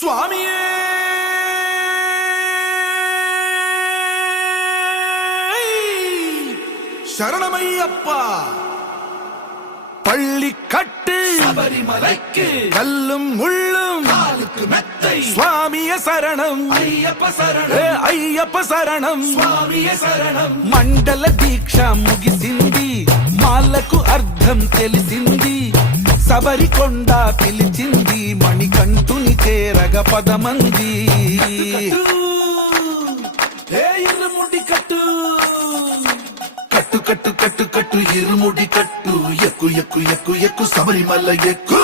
சுவாமியே சரணமையப்பா. பள்ளி கட்டு சபரிமலைக்கு கல்லும் முள்ளும் காலுக்கு மெத்தை. சுவாமிய சரணம் ஐயப்ப சரணம், అయ్యప్ప శరణం స్వామియే శరణం. మండల దీక్ష ముగిసింది, మాలకు అర్థం తెలిసింది. శబరికొండ పిలిచింది, మణికంఠుని చేరగ పదమంది. ఇరుముడి కట్టు కట్టు కట్టు కట్టు కట్టు ఇరుముడి కట్టు, ఎక్కు ఎక్కు ఎక్కు ఎక్కు శబరిమల ఎక్కు.